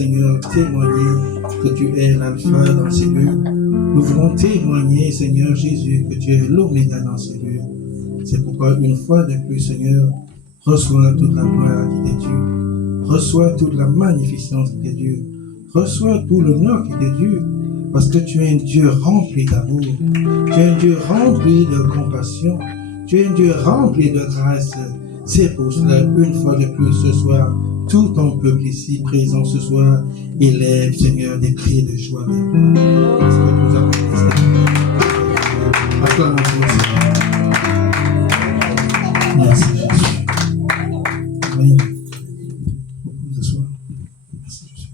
Seigneur, témoigner que tu es l'alpha dans ces lieux. Nous voulons témoigner, Seigneur Jésus, que tu es l'oméga dans ces lieux. C'est pourquoi, une fois de plus, Seigneur, reçois toute la gloire qui t'est due. Reçois toute la magnificence qui t'est due. Reçois tout l'honneur qui t'est dû. Parce que tu es un Dieu rempli d'amour. Tu es un Dieu rempli de compassion. Tu es un Dieu rempli de grâce. C'est pour cela, une fois de plus ce soir, tout ton peuple ici présent ce soir élève, Seigneur, des cris de joie. Parce que nous avons été. Acclamons-nous, Seigneur. Merci Jésus. Amen. Vous asseoir. Merci Jésus.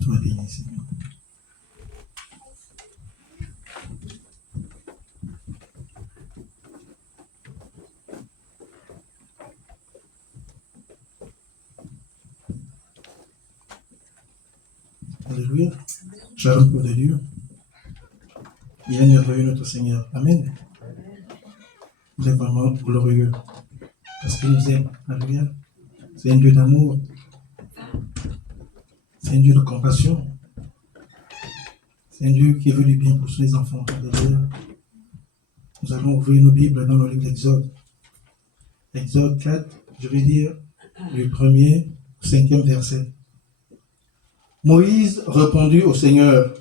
Sois béni, Seigneur. Alléluia. Shalom pour de Dieu. Il est merveilleux notre Seigneur. Amen. Il est vraiment glorieux. Parce qu'il nous aime. Alléluia. C'est un Dieu d'amour. C'est un Dieu de compassion. C'est un Dieu qui veut du bien pour ses enfants. Alléluia. Nous allons ouvrir nos Bibles dans le livre d'Exode. Exode 4, je vais dire le 1er au 5e verset. Moïse répondit au Seigneur,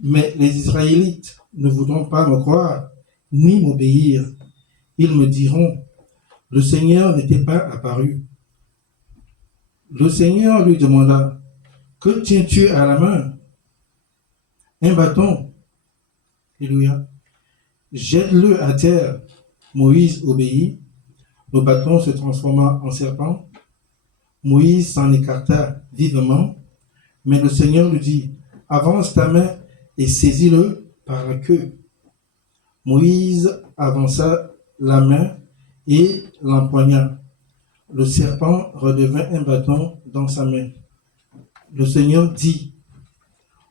mais les Israélites ne voudront pas me croire, ni m'obéir. Ils me diront, le Seigneur n'était pas apparu. Le Seigneur lui demanda, que tiens-tu à la main? Un bâton. Alléluia. Jette-le à terre. Moïse obéit. Le bâton se transforma en serpent. Moïse s'en écarta vivement. Mais le Seigneur lui dit, avance ta main et saisis-le par la queue. Moïse avança la main et l'empoigna. Le serpent redevint un bâton dans sa main. Le Seigneur dit,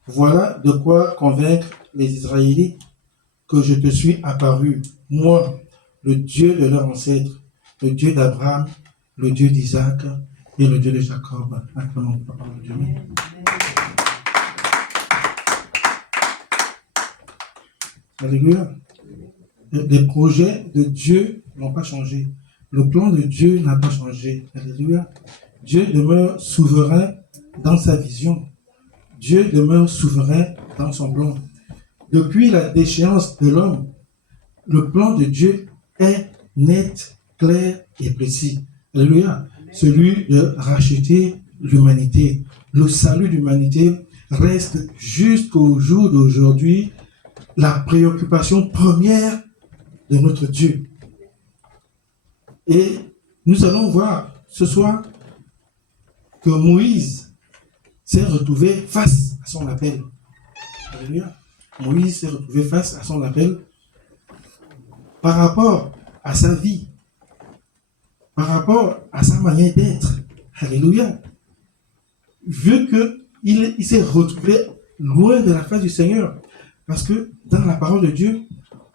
voilà de quoi convaincre les Israélites que je te suis apparu, moi, le Dieu de leur ancêtre, le Dieu d'Abraham, le Dieu d'Isaac et le Dieu de Jacob. Acclamons la parole de Dieu. Alléluia. Les projets de Dieu n'ont pas changé. Le plan de Dieu n'a pas changé. Alléluia. Dieu demeure souverain dans sa vision. Dieu demeure souverain dans son plan. Depuis la déchéance de l'homme, le plan de Dieu est net, clair et précis. Alléluia. Celui de racheter l'humanité. Le salut de l'humanité reste jusqu'au jour d'aujourd'hui la préoccupation première de notre Dieu. Et nous allons voir ce soir que Moïse s'est retrouvé face à son appel. Alléluia. Moïse s'est retrouvé face à son appel par rapport à sa vie, par rapport à sa manière d'être. Alléluia. Vu qu'il s'est retrouvé loin de la face du Seigneur. Parce que dans la parole de Dieu,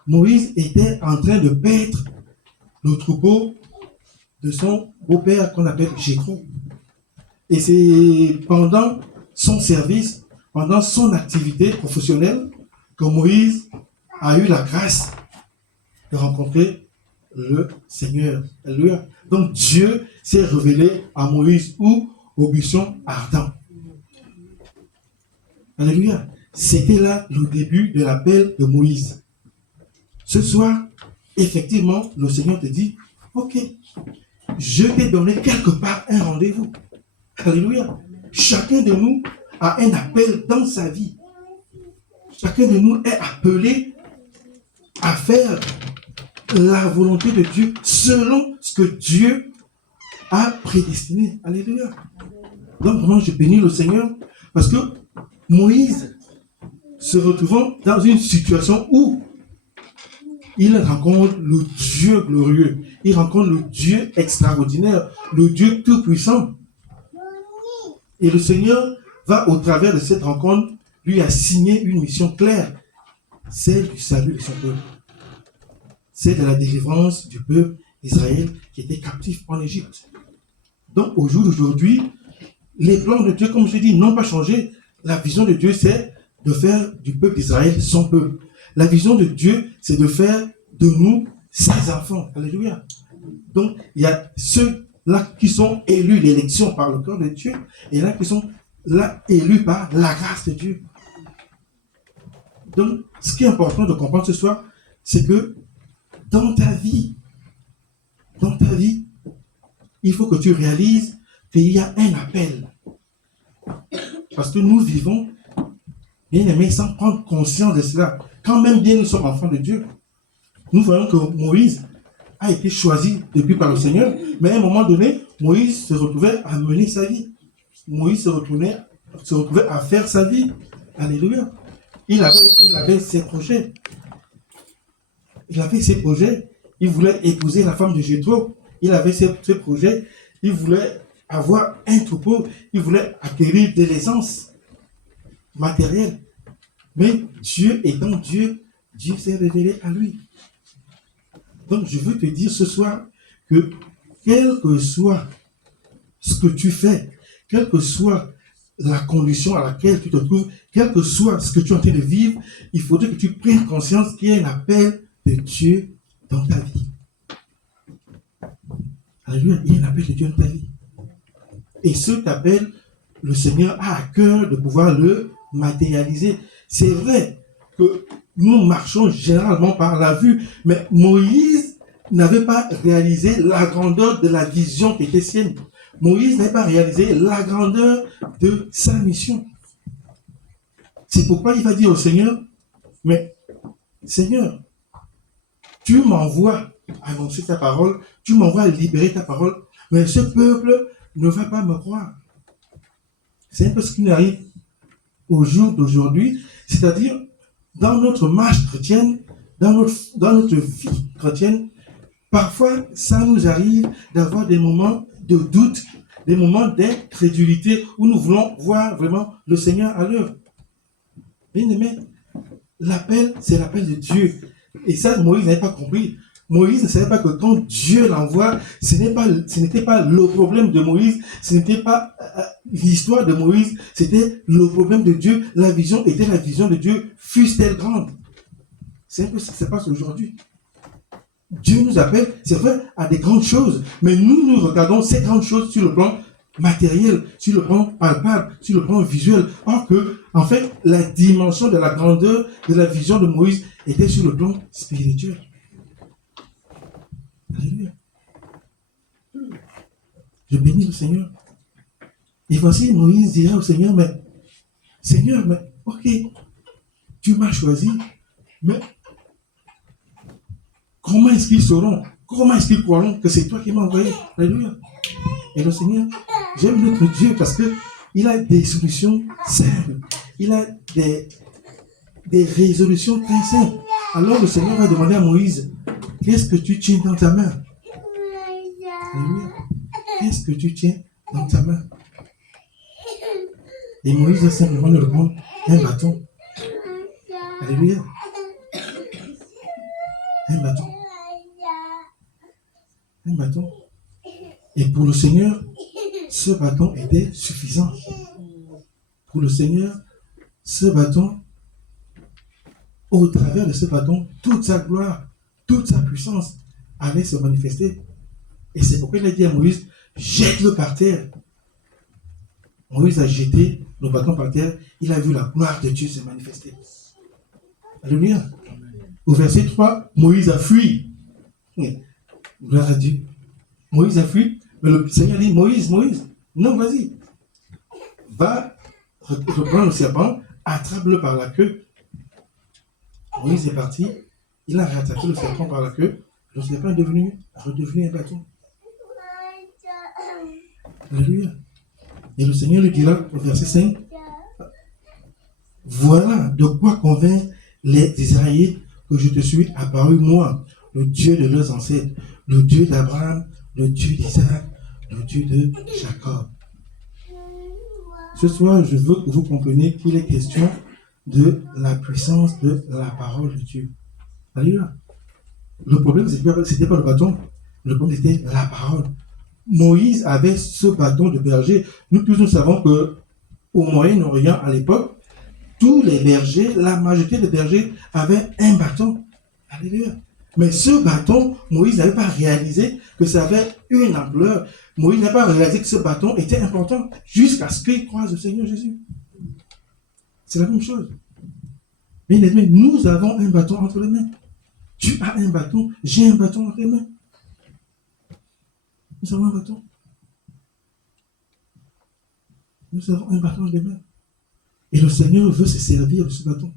Moïse était en train de paître le troupeau de son beau-père qu'on appelle Jéthro. Et c'est pendant son service, pendant son activité professionnelle, que Moïse a eu la grâce de rencontrer le Seigneur. Alléluia. Donc Dieu s'est révélé à Moïse ou au buisson ardent. Alléluia. C'était là le début de l'appel de Moïse. Ce soir, effectivement, le Seigneur te dit, ok, je t'ai donné quelque part un rendez-vous. Alléluia. Chacun de nous a un appel dans sa vie. Chacun de nous est appelé à faire la volonté de Dieu selon ce que Dieu a prédestiné. Alléluia. Donc vraiment, je bénis le Seigneur parce que Moïse, se retrouvant dans une situation où il rencontre le Dieu glorieux, il rencontre le Dieu extraordinaire, le Dieu tout-puissant. Et le Seigneur va, au travers de cette rencontre, lui assigner une mission claire, celle du salut de son peuple. C'est de la délivrance du peuple d'Israël qui était captif en Égypte. Donc, au jour d'aujourd'hui, les plans de Dieu, comme je dis, n'ont pas changé. La vision de Dieu, c'est de faire du peuple d'Israël son peuple. La vision de Dieu, c'est de faire de nous ses enfants. Alléluia. Donc, il y a ceux-là qui sont élus l'élection par le cœur de Dieu, et là qui sont là élus par la grâce de Dieu. Donc, ce qui est important de comprendre ce soir, c'est que dans ta vie, il faut que tu réalises qu'il y a un appel. Parce que nous vivons, bien aimés, sans prendre conscience de cela. Quand même bien nous sommes enfants de Dieu, nous voyons que Moïse a été choisi depuis par le Seigneur, mais à un moment donné, Moïse se retrouvait à mener sa vie. Moïse se retrouvait à faire sa vie. Alléluia. Il avait ses projets. Il voulait épouser la femme de Jéthro. Il avait ses projets. Il voulait avoir un troupeau. Il voulait acquérir de l'aisance matérielle. Mais Dieu étant Dieu, Dieu s'est révélé à lui. Donc je veux te dire ce soir que quel que soit ce que tu fais, quelle que soit la condition à laquelle tu te trouves, quel que soit ce que tu es en train de vivre, il faudrait que tu prennes conscience qu'il y a un appel de Dieu dans ta vie. Alléluia, il y a un appel de Dieu dans ta vie. Et cet appel, le Seigneur a à cœur de pouvoir le matérialiser. C'est vrai que nous marchons généralement par la vue, mais Moïse n'avait pas réalisé la grandeur de la vision qui était sienne. Moïse n'avait pas réalisé la grandeur de sa mission. C'est pourquoi il va dire au Seigneur, mais Seigneur, tu m'envoies annoncer ta parole, tu m'envoies libérer ta parole, mais ce peuple ne va pas me croire. C'est un peu ce qui nous arrive au jour d'aujourd'hui, c'est-à-dire dans notre marche chrétienne, dans notre vie chrétienne, parfois ça nous arrive d'avoir des moments de doute, des moments d'incrédulité où nous voulons voir vraiment le Seigneur à l'œuvre. Bien aimé, l'appel, c'est l'appel de Dieu. Et ça, Moïse n'avait pas compris. Moïse ne savait pas que quand Dieu l'envoie, ce n'était pas le problème de Moïse, ce n'était pas l'histoire de Moïse, c'était le problème de Dieu. La vision était la vision de Dieu, fût-elle grande. C'est un peu ce qui se passe aujourd'hui. Dieu nous appelle, c'est vrai, à des grandes choses, mais nous regardons ces grandes choses sur le plan matériel, sur le plan palpable, sur le plan visuel. Or que, en fait, la dimension de la grandeur de la vision de Moïse était sur le plan spirituel. Alléluia. Je bénis le Seigneur. Et voici, Moïse dira au Seigneur, mais Seigneur, mais ok, tu m'as choisi, mais comment est-ce qu'ils sauront, comment est-ce qu'ils croiront que c'est toi qui m'as envoyé? Alléluia. Et le Seigneur, j'aime notre Dieu parce qu'il a des solutions simples. Il a des résolutions très simples. Alors le Seigneur va demander à Moïse, qu'est-ce que tu tiens dans ta main? Alléluia. Qu'est-ce que tu tiens dans ta main? Et Moïse va simplement lui répondre, un bâton. Alléluia. Un bâton. Un bâton. Et pour le Seigneur, ce bâton était suffisant. Pour le Seigneur, ce bâton, au travers de ce bâton, toute sa gloire, toute sa puissance allait se manifester. Et c'est pourquoi il a dit à Moïse, jette-le par terre. Moïse a jeté le bâton par terre, il a vu la gloire de Dieu se manifester. Alléluia. Au verset 3, Moïse a fui. Gloire à Dieu. Moïse a fui, mais le Seigneur dit, Moïse, non, vas-y. Va reprendre le serpent, attrape-le par la queue. Moïse est parti, il a rattrapé le serpent par la queue, le serpent est redevenu un bâton. Alléluia. Et le Seigneur lui dira au verset 5, voilà de quoi convainc les Israélites que je te suis apparu, moi, le Dieu de leurs ancêtres, le Dieu d'Abraham, le Dieu d'Isaac, le Dieu de Jacob. Ce soir, je veux que vous compreniez qu'il est question de la puissance de la parole de Dieu. Alléluia. Le problème, ce n'était pas le bâton, le problème, c'était la parole. Moïse avait ce bâton de berger. Nous tous, nous savons que au Moyen-Orient, à l'époque, tous les bergers, la majorité des bergers avaient un bâton. Alléluia. Mais ce bâton, Moïse n'avait pas réalisé que ça avait une ampleur. Moïse n'a pas réalisé que ce bâton était important jusqu'à ce qu'il croise le Seigneur Jésus. C'est la même chose. Mais nous avons un bâton entre les mains. Tu as un bâton, j'ai un bâton entre les mains. Nous avons un bâton. Nous avons un bâton entre les mains. Et le Seigneur veut se servir de ce bâton.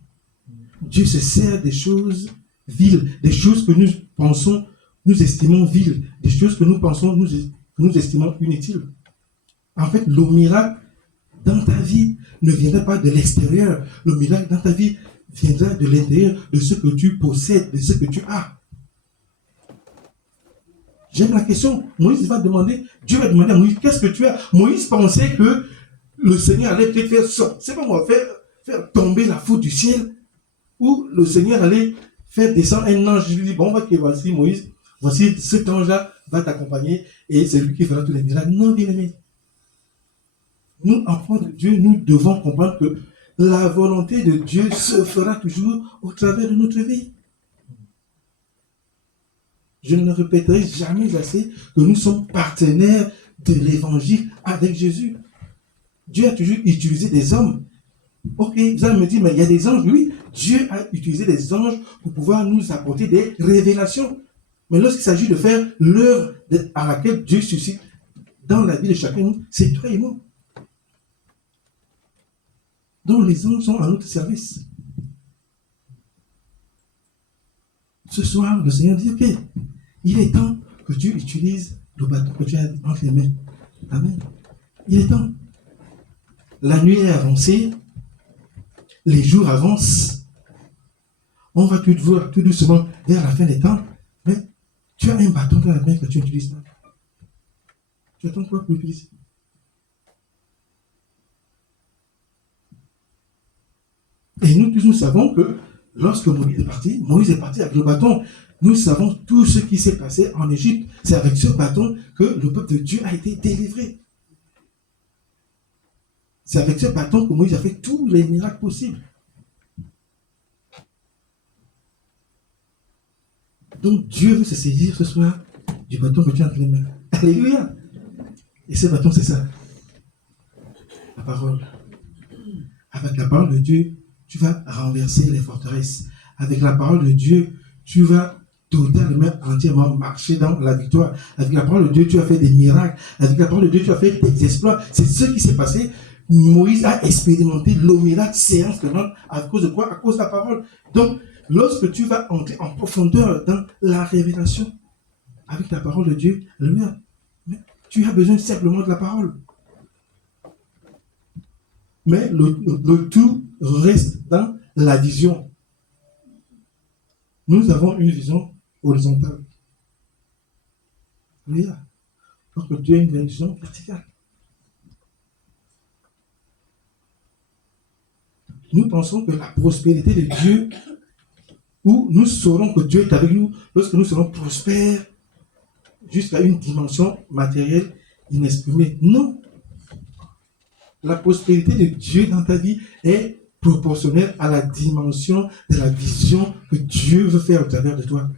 Dieu se sert des choses viles, des choses que nous pensons, nous estimons viles, des choses que nous pensons, nous estimons inutiles. En fait, le miracle dans ta vie ne viendra pas de l'extérieur. Le miracle dans ta vie viendra de l'intérieur, de ce que tu possèdes, de ce que tu as. J'aime la question. Moïse va demander, Dieu va demander à Moïse, qu'est-ce que tu as? Moïse pensait que le Seigneur allait peut-être faire ça. C'est pas moi, faire tomber la foudre du ciel, ou le Seigneur allait faire descendre un ange. Je lui dis, bon, voici Moïse, voici cet ange-là va t'accompagner et c'est lui qui fera tous les miracles. Non, bien aimé. Nous, enfants de Dieu, nous devons comprendre que la volonté de Dieu se fera toujours au travers de notre vie. Je ne répéterai jamais assez que nous sommes partenaires de l'évangile avec Jésus. Dieu a toujours utilisé des hommes. Ok, vous allez me dire, mais il y a des anges. Oui, Dieu a utilisé des anges pour pouvoir nous apporter des révélations. Mais lorsqu'il s'agit de faire l'œuvre à laquelle Dieu suscite dans la vie de chacun de nous, c'est toi et moi. Donc les anges sont à notre service. Ce soir, le Seigneur dit, ok, il est temps que tu utilises le bâton que tu as entre les mains. Amen. Il est temps. La nuit est avancée, les jours avancent, on va tout voir tout doucement vers la fin des temps, mais tu as un bâton dans la main que tu utilises. Tu attends quoi pour l'utiliser? Et nous tous, nous savons que lorsque Moïse est parti avec le bâton. Nous savons tout ce qui s'est passé en Égypte. C'est avec ce bâton que le peuple de Dieu a été délivré. C'est avec ce bâton que Moïse a fait tous les miracles possibles. Donc Dieu veut se saisir ce soir du bâton que tu as entre les mains. Alléluia. Et ce bâton, c'est ça. La parole. Avec la parole de Dieu, tu vas renverser les forteresses. Avec la parole de Dieu, tu vas totalement, entièrement marcher dans la victoire. Avec la parole de Dieu, tu as fait des miracles. Avec la parole de Dieu, tu as fait des exploits. C'est ce qui s'est passé. Moïse a expérimenté le miracle séance de l'homme. À cause de quoi? À cause de la parole. Donc, lorsque tu vas entrer en profondeur dans la révélation avec la parole de Dieu, tu as besoin simplement de la parole. Mais le tout reste dans la vision. Nous avons une vision horizontale. Oui. Donc Dieu a une vision verticale. Nous pensons que la prospérité de Dieu, où nous saurons que Dieu est avec nous, lorsque nous serons prospères jusqu'à une dimension matérielle inexprimée. Non. La prospérité de Dieu dans ta vie est proportionnelle à la dimension de la vision que Dieu veut faire au travers de toi.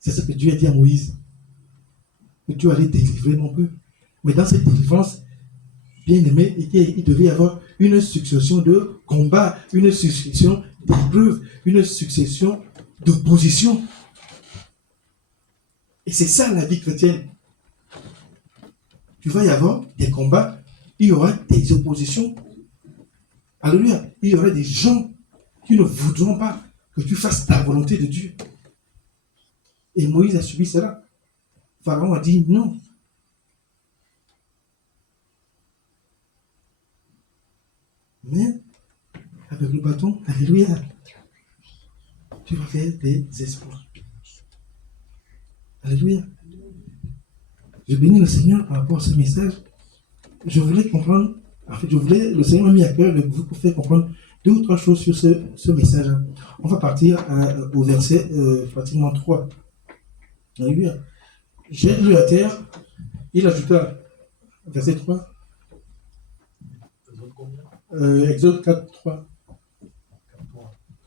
C'est ce que Dieu a dit à Moïse. Que tu allais délivrer mon peuple. Mais dans cette délivrance, bien aimé, il devait y avoir une succession de combats, une succession d'épreuves, une succession d'oppositions. Et c'est ça la vie chrétienne. Tu vas y avoir des combats, il y aura des oppositions. Alléluia. Il y aura des gens qui ne voudront pas que tu fasses ta volonté de Dieu. Et Moïse a subi cela. Pharaon a dit non. Mais avec le bâton, alléluia, tu vas faire des exploits. Alléluia. Je bénis le Seigneur par rapport à ce message. Je voulais comprendre, le Seigneur m'a mis à cœur de vous faire comprendre 2 ou 3 choses sur ce message. On va partir au verset pratiquement 3. Alléluia. jette-le à terre. Il ajouta, verset 3, Exode 4, 3.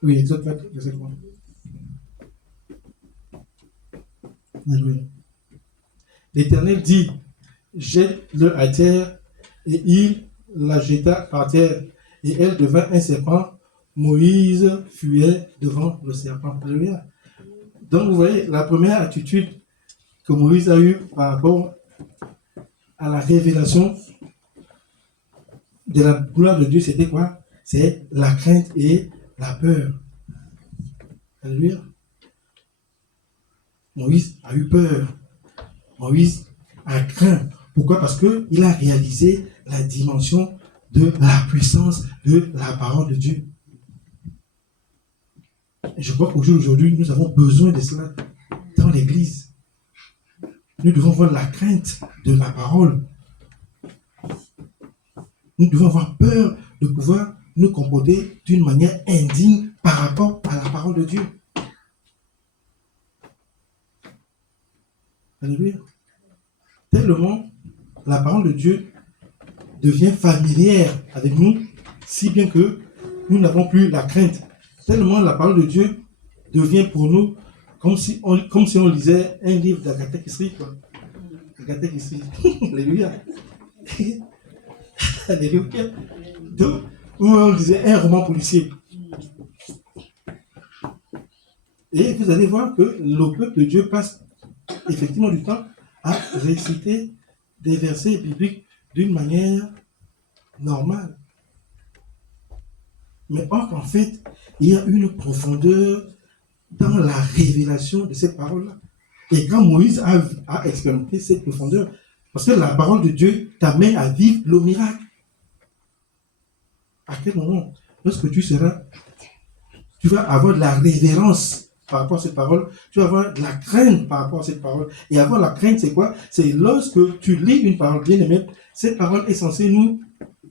Oui, Exode 4, verset 3. Alléluia. L'Éternel dit, jette-le à terre, et il la jeta par terre, et elle devint un serpent. Moïse fuyait devant le serpent. Alléluia. Donc vous voyez, la première attitude que Moïse a eue par rapport à la révélation de la gloire de Dieu, c'était quoi? C'est la crainte et la peur. Alléluia. Moïse a eu peur. Moïse a craint. Pourquoi? Parce qu'il a réalisé la dimension de la puissance de la parole de Dieu. Et je crois qu'aujourd'hui, nous avons besoin de cela dans l'Église. Nous devons avoir la crainte de la parole. Nous devons avoir peur de pouvoir nous comporter d'une manière indigne par rapport à la parole de Dieu. Alléluia. Tellement la parole de Dieu devient familière avec nous, si bien que nous n'avons plus la crainte. Tellement la parole de Dieu devient pour nous comme si on lisait un livre d'Agatha Christie. Agatha Christie. Alléluia. Alléluia. Donc, où on lisait un roman policier. Et vous allez voir que le peuple de Dieu passe effectivement du temps à réciter des versets bibliques d'une manière normale. Mais or, en fait, il y a une profondeur dans la révélation de cette parole-là. Et quand Moïse a expérimenté cette profondeur, parce que la parole de Dieu t'amène à vivre le miracle. À quel moment? Lorsque tu vas avoir de la révérence par rapport à cette parole, tu vas avoir de la crainte par rapport à cette parole. Et avoir la crainte, c'est quoi? C'est lorsque tu lis une parole bien aimée, cette parole est censée nous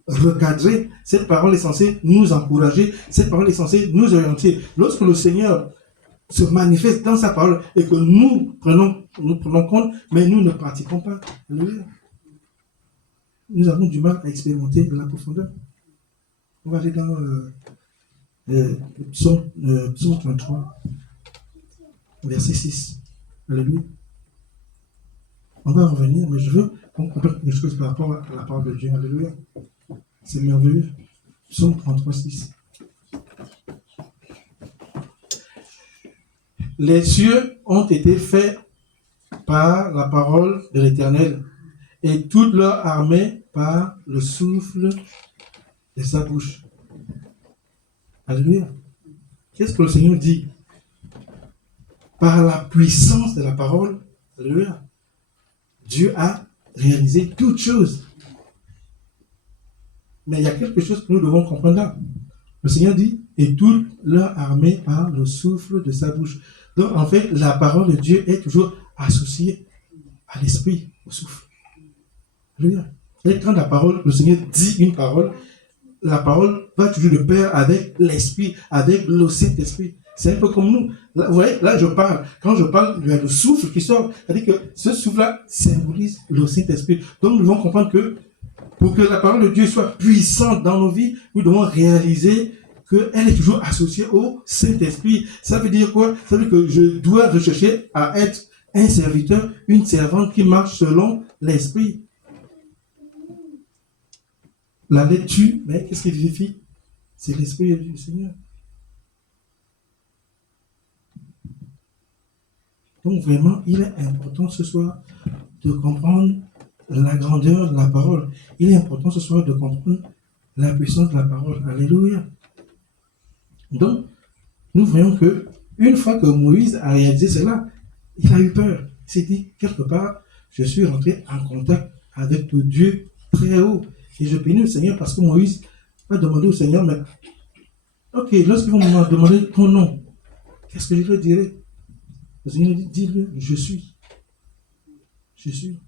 recadrer, cette parole est censée nous encourager, cette parole est censée nous orienter. Lorsque le Seigneur se manifeste dans sa parole et que nous prenons compte, mais nous ne pratiquons pas. Nous avons du mal à expérimenter la profondeur. On va aller dans psaume 33, verset 6. Alléluia. On va revenir, mais je veux qu'on comprenne quelque chose par rapport à la parole de Dieu. Alléluia. C'est merveilleux. Psaume 33, 6. Les cieux ont été faits par la parole de l'Éternel, et toute leur armée par le souffle de sa bouche. Alléluia. Qu'est-ce que le Seigneur dit? Par la puissance de la parole, alléluia, Dieu a réalisé toutes choses. Mais il y a quelque chose que nous devons comprendre là. Le Seigneur dit, et toute leur armée par le souffle de sa bouche. Donc en fait, la parole de Dieu est toujours associée à l'esprit, au souffle. Alléluia. Et quand la parole, le Seigneur dit une parole, la parole va toujours de pair avec l'esprit, avec le Saint-Esprit. C'est un peu comme nous. Là, vous voyez, là je parle. Quand je parle, il y a le souffle qui sort. C'est-à-dire que ce souffle-là symbolise le Saint-Esprit. Donc nous devons comprendre que pour que la parole de Dieu soit puissante dans nos vies, nous devons réaliser qu'elle est toujours associée au Saint-Esprit. Ça veut dire quoi? Ça veut dire que je dois rechercher à être un serviteur, une servante qui marche selon l'Esprit. La lettre tue, mais qu'est-ce qui vivifie? C'est l'Esprit du Seigneur. Donc vraiment, il est important ce soir de comprendre la grandeur de la parole. Il est important ce soir de comprendre la puissance de la parole. Alléluia. Donc, nous voyons que une fois que Moïse a réalisé cela, il a eu peur. Il s'est dit, quelque part, je suis rentré en contact avec le Dieu très haut. Et je bénis le Seigneur parce que Moïse a demandé au Seigneur, mais ok, lorsqu'ils vont me demander ton nom, qu'est-ce que je leur dirai? Le Seigneur dit, dis-le, je suis. Je suis.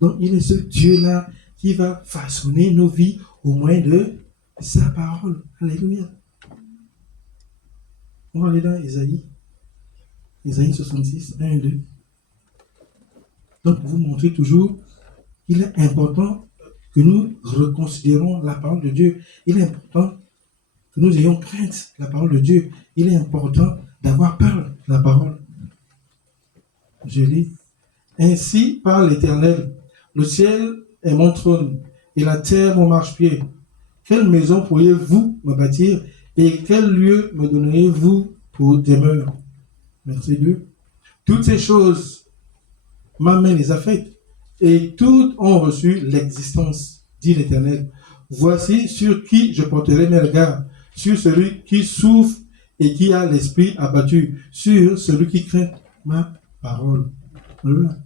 Donc, il est ce Dieu-là qui va façonner nos vies au moyen de sa parole. Alléluia. On va aller dans Ésaïe. Ésaïe 66, 1 et 2. Donc, vous montrez toujours qu'il est important que nous reconsidérons la parole de Dieu. Il est important que nous ayons crainte de la parole de Dieu. Il est important d'avoir peur de la parole. Je lis. Ainsi parle l'Éternel. Le ciel est mon trône et la terre mon marchepied. Quelle maison pourriez-vous me bâtir et quel lieu me donneriez-vous pour demeure? Verset 2. Toutes ces choses, ma main les a faites et toutes ont reçu l'existence, dit l'Éternel. Voici sur qui je porterai mes regards, sur celui qui souffre et qui a l'esprit abattu, sur celui qui craint ma parole. Voilà.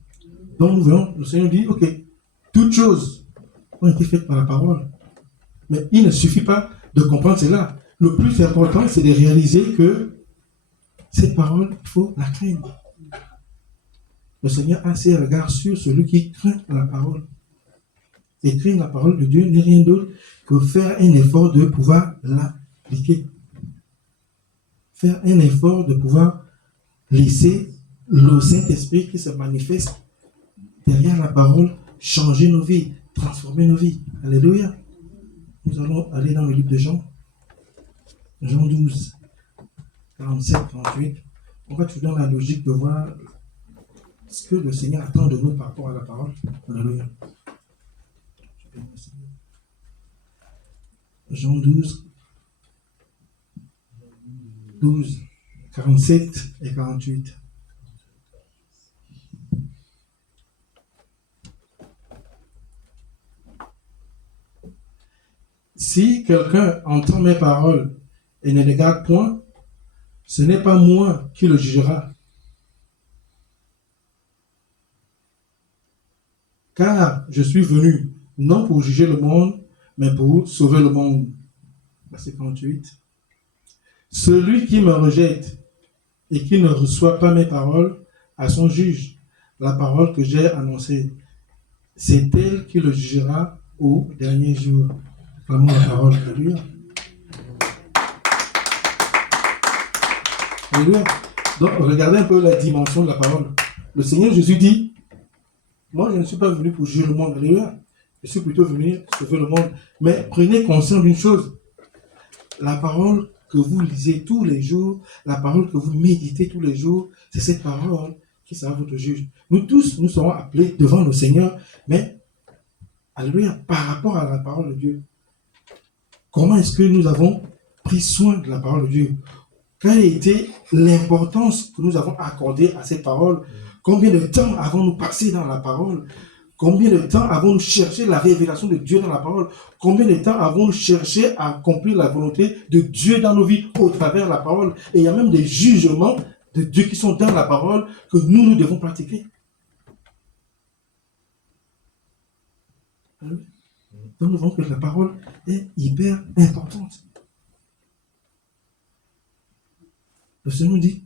Donc nous voyons, le Seigneur dit, ok, toutes choses ont été faites par la parole. Mais il ne suffit pas de comprendre cela. Le plus important, c'est de réaliser que cette parole, il faut la craindre. Le Seigneur a ses regards sur celui qui craint la parole. Et craindre la parole de Dieu n'est rien d'autre que faire un effort de pouvoir l'appliquer. Faire un effort de pouvoir laisser le Saint-Esprit qui se manifeste derrière la parole changer nos vies, transformer nos vies. Alléluia. Nous allons aller dans le livre de Jean. Jean 12, 47, 48. On va toujours dans la logique de voir ce que le Seigneur attend de nous par rapport à la parole. Alléluia. Jean 12, 47 et 48. Si quelqu'un entend mes paroles et ne les garde point, ce n'est pas moi qui le jugera. Car je suis venu non pour juger le monde, mais pour sauver le monde. Verset 48. Celui qui me rejette et qui ne reçoit pas mes paroles a son juge. La parole que j'ai annoncée, c'est elle qui le jugera au dernier jour. Acclamons la parole de Dieu. Alléluia. Donc, regardez un peu la dimension de la parole. Le Seigneur Jésus dit, moi, je ne suis pas venu pour juger le monde. Alléluia. Je suis plutôt venu sauver le monde. Mais prenez conscience d'une chose. La parole que vous lisez tous les jours, la parole que vous méditez tous les jours, c'est cette parole qui sera votre juge. Nous tous, nous serons appelés devant le Seigneur, mais, alléluia, par rapport à la parole de Dieu. Comment est-ce que nous avons pris soin de la parole de Dieu? Quelle a été l'importance que nous avons accordée à cette parole? Combien de temps avons-nous passé dans la parole? Combien de temps avons-nous cherché la révélation de Dieu dans la parole? Combien de temps avons-nous cherché à accomplir la volonté de Dieu dans nos vies au travers de la parole? Et il y a même des jugements de Dieu qui sont dans la parole que nous devons pratiquer. Donc nous voyons que la parole est hyper importante. Le Seigneur nous dit,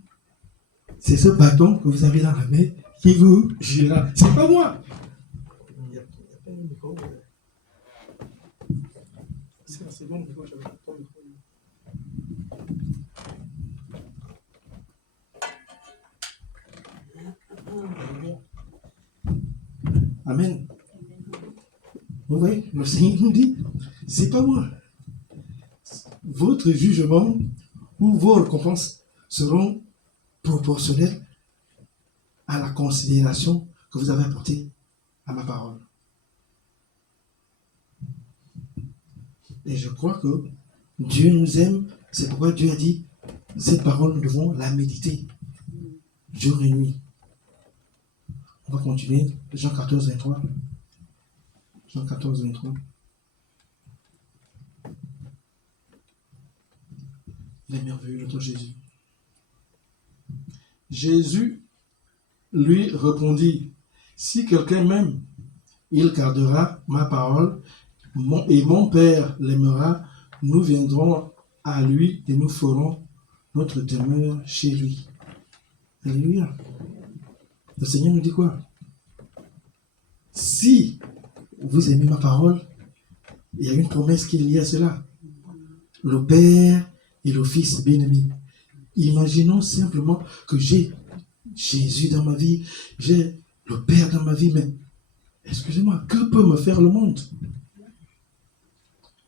c'est ce bâton que vous avez dans la main qui vous jugera. C'est pas moi. Il y a pas un micro. C'est bon, j'avais pas ton micro. Amen. Vous voyez, le Seigneur nous dit, c'est pas moi. Votre jugement ou vos récompenses seront proportionnelles à la considération que vous avez apportée à ma parole. Et je crois que Dieu nous aime, c'est pourquoi Dieu a dit, cette parole, nous devons la méditer jour et nuit. On va continuer, Jean 14, 23. Jean 14, 23. Il est merveilleux, notre Jésus. Jésus lui répondit, si quelqu'un m'aime, il gardera ma parole, et mon Père l'aimera, nous viendrons à lui et nous ferons notre demeure chez lui. Alléluia. Le Seigneur nous dit quoi? Si vous aimez ma parole, il y a une promesse qui est liée à cela. Le Père et le Fils bien-aimé. Imaginons simplement que j'ai Jésus dans ma vie, j'ai le Père dans ma vie, mais excusez-moi, que peut me faire le monde?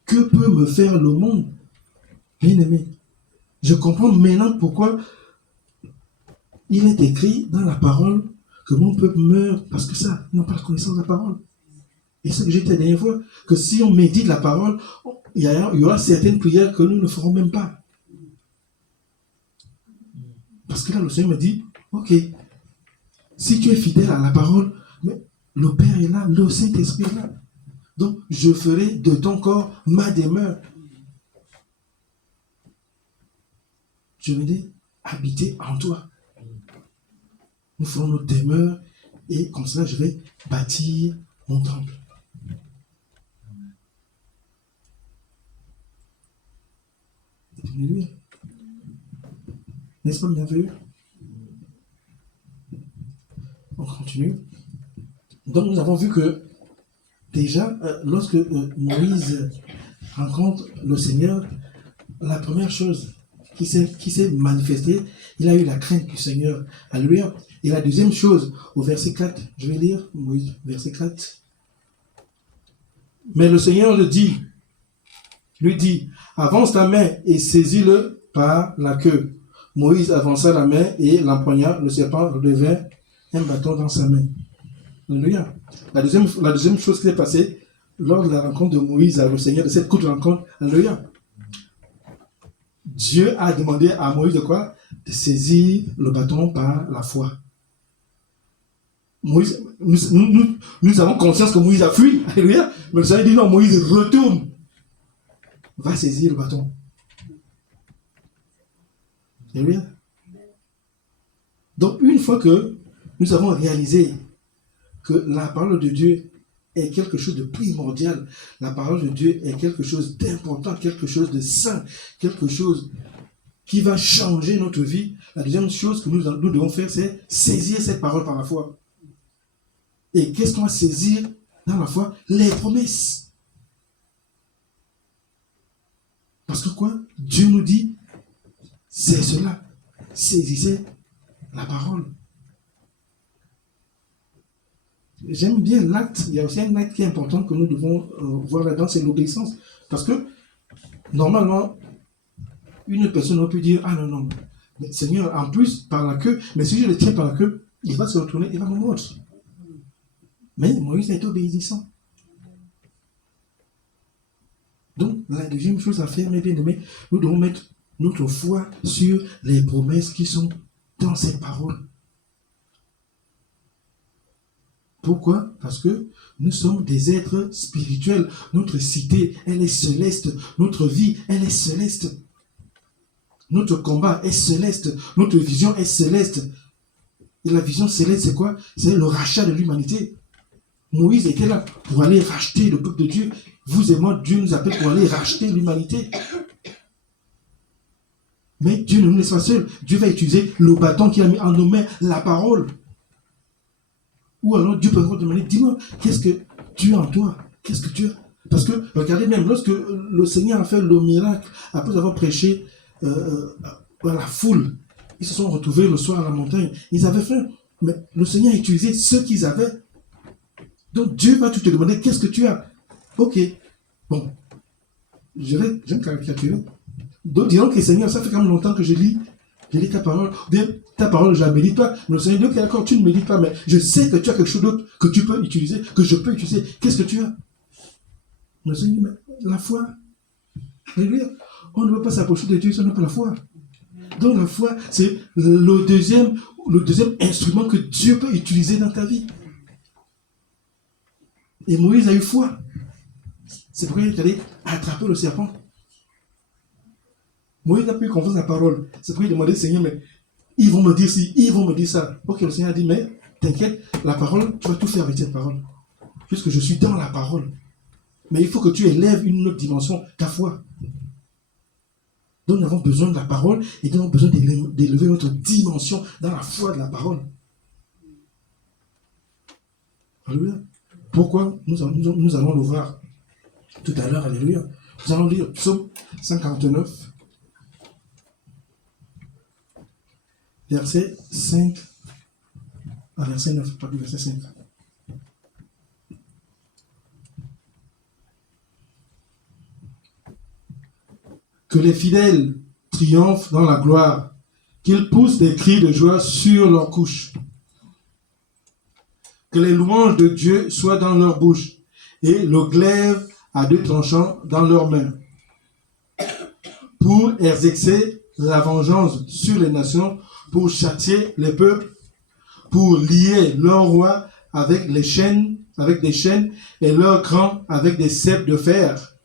Que peut me faire le monde? Bien aimé, je comprends maintenant pourquoi il est écrit dans la parole que mon peuple meurt parce que ça, ils n'ont pas la connaissance de la parole. Et ce que j'ai dit la dernière fois, que si on médite la parole, il y aura certaines prières que nous ne ferons même pas. Parce que là, le Seigneur me dit, ok, si tu es fidèle à la parole, mais le Père est là, le Saint-Esprit est là. Donc, je ferai de ton corps ma demeure. Je vais dire, habiter en toi. Nous ferons notre demeure et comme cela, je vais bâtir mon temple. Alléluia. N'est-ce pas merveilleux? On continue. Donc, nous avons vu que déjà, lorsque Moïse rencontre le Seigneur, la première chose qui s'est manifestée, il a eu la crainte du Seigneur. Alléluia. Et la deuxième chose, au verset 4, je vais lire, Moïse, verset 4. Mais le Seigneur lui dit, avance ta main et saisis-le par la queue. Moïse avança la main et l'empoigna, le serpent redevint un bâton dans sa main. Alléluia. La deuxième chose qui s'est passée lors de la rencontre de Moïse avec le Seigneur, de cette courte rencontre, alléluia. Dieu a demandé à Moïse de quoi? De saisir le bâton par la foi. Moïse, nous avons conscience que Moïse a fui, alléluia. Mais le Seigneur dit non, Moïse retourne. Va saisir le bâton. Alléluia. Donc, une fois que nous avons réalisé que la parole de Dieu est quelque chose de primordial, la parole de Dieu est quelque chose d'important, quelque chose de saint, quelque chose qui va changer notre vie, la deuxième chose que nous devons faire, c'est saisir cette parole par la foi. Et qu'est-ce qu'on va saisir dans la foi? Les promesses. Parce que quoi? Dieu nous dit, c'est cela. Saisissez la parole. J'aime bien l'acte. Il y a aussi un acte qui est important que nous devons voir là-dedans, c'est l'obéissance. Parce que, normalement, une personne aurait pu dire, ah non, non, mais Seigneur, en plus, par la queue, mais si je le tiens par la queue, il va se retourner, il va me mordre. Mais Moïse a été obéissant. Donc, la deuxième chose à faire, mes bien-aimés, nous devons mettre notre foi sur les promesses qui sont dans ces paroles. Pourquoi? Parce que nous sommes des êtres spirituels. Notre cité, elle est céleste. Notre vie, elle est céleste. Notre combat est céleste. Notre vision est céleste. Et la vision céleste, c'est quoi? C'est le rachat de l'humanité. Moïse était là pour aller racheter le peuple de Dieu. Vous et moi, Dieu nous appelle pour aller racheter l'humanité. Mais Dieu ne nous laisse pas seuls. Dieu va utiliser le bâton qu'il a mis en nos mains, la parole. Ou alors Dieu peut encore demander, dis-moi, qu'est-ce que tu as en toi? Qu'est-ce que tu as? Parce que, regardez même, lorsque le Seigneur a fait le miracle, après avoir prêché à la foule, ils se sont retrouvés le soir à la montagne. Ils avaient faim. Mais le Seigneur a utilisé ce qu'ils avaient. Donc Dieu va te demander, qu'est-ce que tu as? Ok. Bon. J'aime caricaturer. Donc disons que Seigneur, ça fait quand même longtemps que je lis ta parole. Bien, ta parole, je ne la médite pas. Mais le Seigneur dit, ok, d'accord, tu ne médites pas, mais je sais que tu as quelque chose d'autre que tu peux utiliser, que je peux utiliser. Qu'est-ce que tu as? Le Seigneur dit, mais la foi. Alléluia. On ne peut pas s'approcher de Dieu si on n'a pas la foi. Donc la foi, c'est le deuxième instrument que Dieu peut utiliser dans ta vie. Et Moïse a eu foi. C'est pourquoi il est allé attraper le serpent. Moïse n'a plus confiance dans la parole. C'est pourquoi il demandait, Seigneur, mais ils vont me dire ci, ils vont me dire ça. Ok, le Seigneur a dit, mais t'inquiète, la parole, tu vas tout faire avec cette parole. Puisque je suis dans la parole. Mais il faut que tu élèves une autre dimension, ta foi. Donc nous avons besoin de la parole et nous avons besoin d'élever notre dimension dans la foi de la parole. Alléluia. Pourquoi nous allons le voir tout à l'heure, alléluia. Nous allons lire Psaume 149, verset 5 à verset 9, pas du verset 5. Que les fidèles triomphent dans la gloire, qu'ils poussent des cris de joie sur leurs couches. Que les louanges de Dieu soient dans leur bouche et le glaive à deux tranchants dans leurs mains, pour exercer la vengeance sur les nations, pour châtier les peuples, pour lier leurs rois avec des chaînes et leurs grands avec des ceps de fer,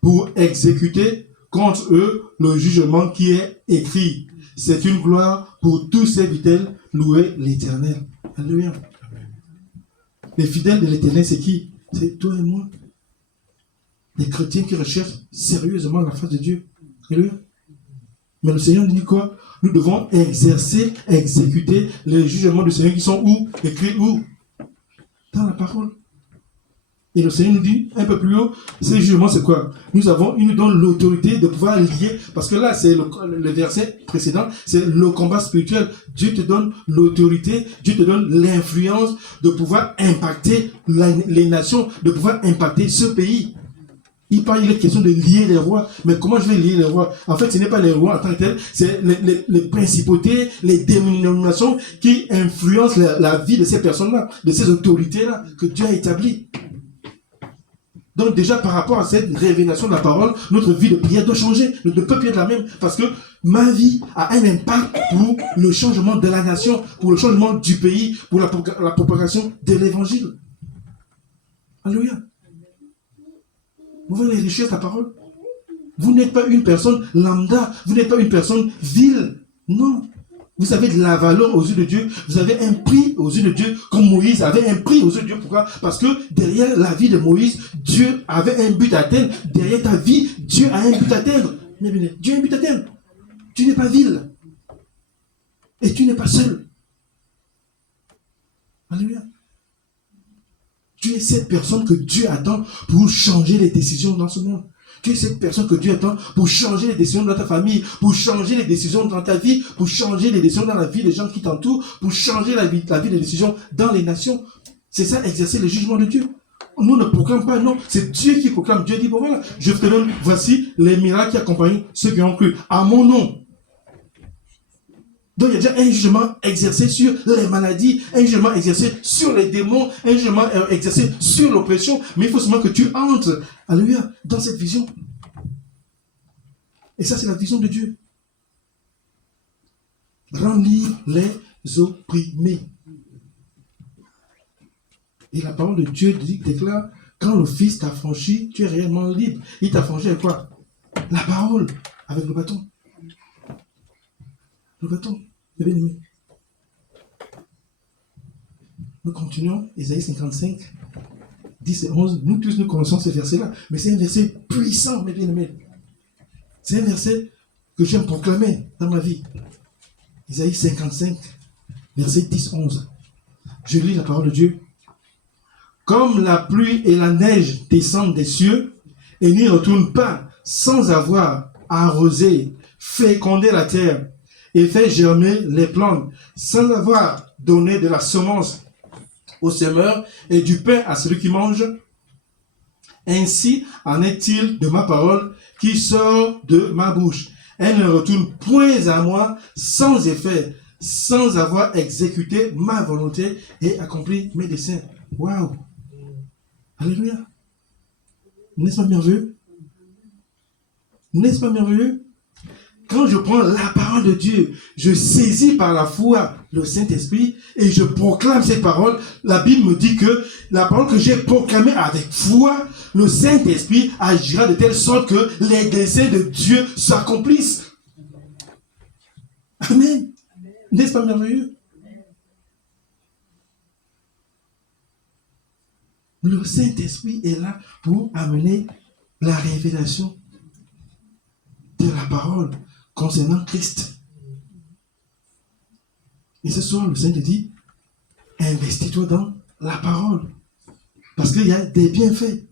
pour exécuter contre eux le jugement qui est écrit. C'est une gloire pour tous ces fidèles, louer l'Éternel. Alléluia. Les fidèles de l'Éternel, c'est qui? C'est toi et moi. Les chrétiens qui recherchent sérieusement la face de Dieu. Alléluia. Mais le Seigneur nous dit quoi? Nous devons exécuter les jugements du Seigneur qui sont où? Écrits où? Dans la parole. Et le Seigneur nous dit un peu plus haut, ces jugements c'est quoi? Il nous donne l'autorité de pouvoir lier, parce que là c'est le verset précédent, c'est le combat spirituel. Dieu te donne l'autorité, Dieu te donne l'influence de pouvoir impacter les nations, de pouvoir impacter ce pays. Il est question de lier les rois. Mais comment je vais lier les rois? En fait, ce n'est pas les rois en tant que tels, c'est les principautés, les dénominations qui influencent la vie de ces personnes-là, de ces autorités-là que Dieu a établies. Donc déjà par rapport à cette révélation de la parole, notre vie de prière doit changer. Ne peut plus être la même parce que ma vie a un impact pour le changement de la nation, pour le changement du pays, pour la propagation de l'évangile. Alléluia. Vous voyez les richesses de la parole? Vous n'êtes pas une personne lambda, vous n'êtes pas une personne vile. Non. Vous avez de la valeur aux yeux de Dieu, vous avez un prix aux yeux de Dieu, comme Moïse avait un prix aux yeux de Dieu. Pourquoi? Parce que derrière la vie de Moïse, Dieu avait un but à atteindre. Derrière ta vie, Dieu a un but à atteindre. Dieu a un but à atteindre. Tu n'es pas vil. Et tu n'es pas seul. Alléluia. Tu es cette personne que Dieu attend pour changer les décisions dans ce monde. Tu es cette personne que Dieu attend pour changer les décisions dans ta famille, pour changer les décisions dans ta vie, pour changer les décisions dans la vie des gens qui t'entourent, pour changer la vie des décisions dans les nations. C'est ça, exercer le jugement de Dieu. Nous ne proclamons pas, non, c'est Dieu qui proclame. Dieu dit, bon voilà, je te donne, voici les miracles qui accompagnent ceux qui ont cru, à mon nom. Donc il y a déjà un jugement exercé sur les maladies, un jugement exercé sur les démons, un jugement exercé sur l'oppression. Mais il faut seulement que tu entres, alléluia, dans cette vision. Et ça, c'est la vision de Dieu. Rendre libres les opprimés. Et la parole de Dieu déclare, quand le Fils t'a franchi, tu es réellement libre. Il t'a franchi avec quoi? La parole, avec le bâton. Le bâton, le bien-aimé. Nous continuons, Ésaïe 55, 10 et 11. Nous tous, nous connaissons ces versets-là. Mais c'est un verset puissant, mes bien-aimés. C'est un verset que j'aime proclamer dans ma vie. Ésaïe 55, verset 10, 11. Je lis la parole de Dieu. Comme la pluie et la neige descendent des cieux et n'y retournent pas sans avoir arrosé, fécondé la terre et fait germer les plantes, sans avoir donné de la semence au semeur et du pain à celui qui mange. Ainsi en est-il de ma parole qui sort de ma bouche. Elle ne retourne point à moi sans effet, sans avoir exécuté ma volonté et accompli mes desseins. Waouh! Alléluia! N'est-ce pas merveilleux? N'est-ce pas merveilleux? Quand je prends la parole de Dieu, je saisis par la foi le Saint-Esprit et je proclame cette parole. La Bible me dit que la parole que j'ai proclamée avec foi, le Saint-Esprit agira de telle sorte que les desseins de Dieu s'accomplissent. Amen. N'est-ce pas merveilleux? Le Saint-Esprit est là pour amener la révélation de la parole concernant Christ. Et ce soir, le Seigneur dit, investis-toi dans la parole. Parce qu'il y a des bienfaits.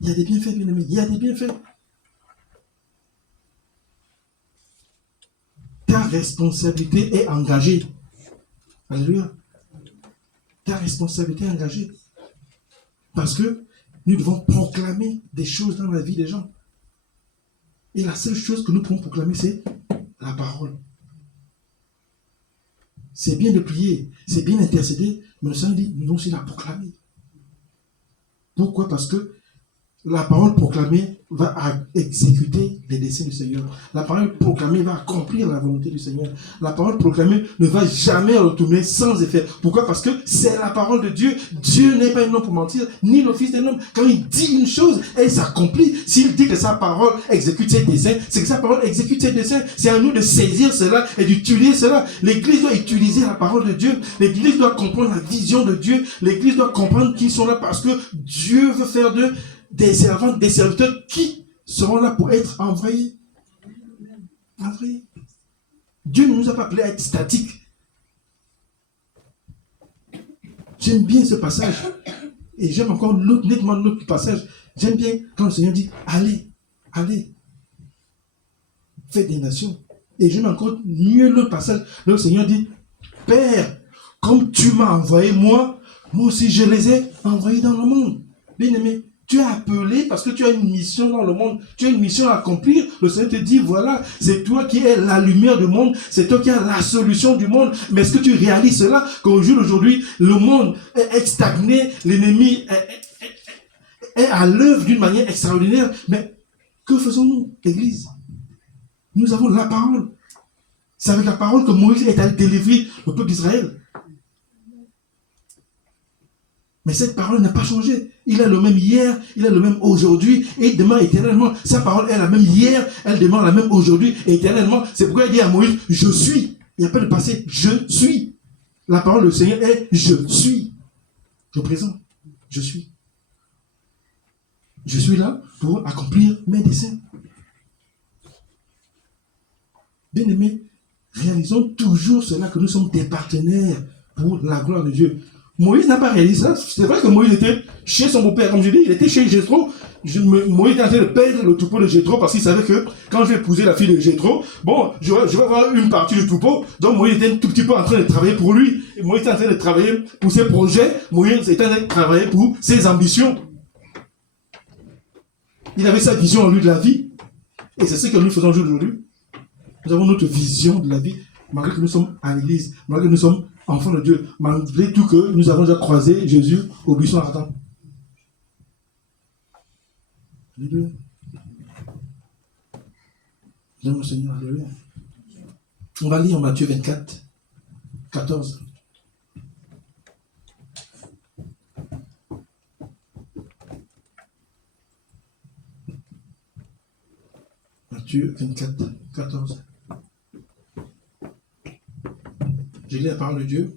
Il y a des bienfaits, bien aimés. Il y a des bienfaits. Ta responsabilité est engagée. Alléluia. Ta responsabilité est engagée. Parce que nous devons proclamer des choses dans la vie des gens. Et la seule chose que nous pouvons proclamer, c'est la parole. C'est bien de prier, c'est bien d'intercéder, mais le Seigneur dit, nous devons aussi la proclamer. Pourquoi? Parce que la parole proclamée va exécuter les desseins du Seigneur. La parole proclamée va accomplir la volonté du Seigneur. La parole proclamée ne va jamais retourner sans effet. Pourquoi? Parce que c'est la parole de Dieu. Dieu n'est pas un homme pour mentir, ni le fils d'un homme. Quand il dit une chose, elle s'accomplit. S'il dit que sa parole exécute ses desseins, c'est que sa parole exécute ses desseins. C'est à nous de saisir cela et d'utiliser cela. L'Église doit utiliser la parole de Dieu. L'Église doit comprendre la vision de Dieu. L'Église doit comprendre qu'ils sont là parce que Dieu veut faire d'eux des servantes, des serviteurs qui seront là pour être envoyés. Envoyés. Dieu ne nous a pas appelés à être statiques. J'aime bien ce passage. Et j'aime encore nettement l'autre passage. J'aime bien quand le Seigneur dit, allez, allez, faites des nations. Et j'aime encore mieux l'autre passage. Là, le Seigneur dit, Père, comme tu m'as envoyé moi aussi je les ai envoyés dans le monde. Bien aimé, tu es appelé parce que tu as une mission dans le monde. Tu as une mission à accomplir. Le Seigneur te dit, voilà, c'est toi qui es la lumière du monde. C'est toi qui as la solution du monde. Mais est-ce que tu réalises cela? Qu'au jour d'aujourd'hui, le monde est stagné. L'ennemi est à l'œuvre d'une manière extraordinaire. Mais que faisons-nous, Église? Nous avons la parole. C'est avec la parole que Moïse est allé délivrer le peuple d'Israël. Mais cette parole n'a pas changé. Il est le même hier, il est le même aujourd'hui et demain éternellement. Sa parole est la même hier, elle demeure la même aujourd'hui et éternellement. C'est pourquoi il dit à Moïse, je suis. Il n'y a pas de passé, je suis. La parole du Seigneur est je suis. Je présente, je suis. Je suis là pour accomplir mes desseins. Bien aimés, réalisons toujours cela que nous sommes des partenaires pour la gloire de Dieu. Moïse n'a pas réalisé ça. C'est vrai que Moïse était chez son beau-père, comme je dis, il était chez Jéthro. Moïse était en train de perdre le troupeau de Jéthro parce qu'il savait que quand je vais épouser la fille de Jéthro, bon, je vais avoir une partie du troupeau. Donc Moïse était un tout petit peu en train de travailler pour lui. Et Moïse était en train de travailler pour ses projets. Moïse était en train de travailler pour ses ambitions. Il avait sa vision en lui de la vie. Et c'est ce que nous faisons aujourd'hui. Nous avons notre vision de la vie, malgré que nous sommes à l'église, malgré que nous sommes enfants de Dieu, malgré tout que nous avons déjà croisé Jésus au buisson ardent. Alléluia. J'aime le Seigneur, alléluia. On va lire Matthieu 24, 14. Matthieu 24, 14. Je lis la parole de Dieu.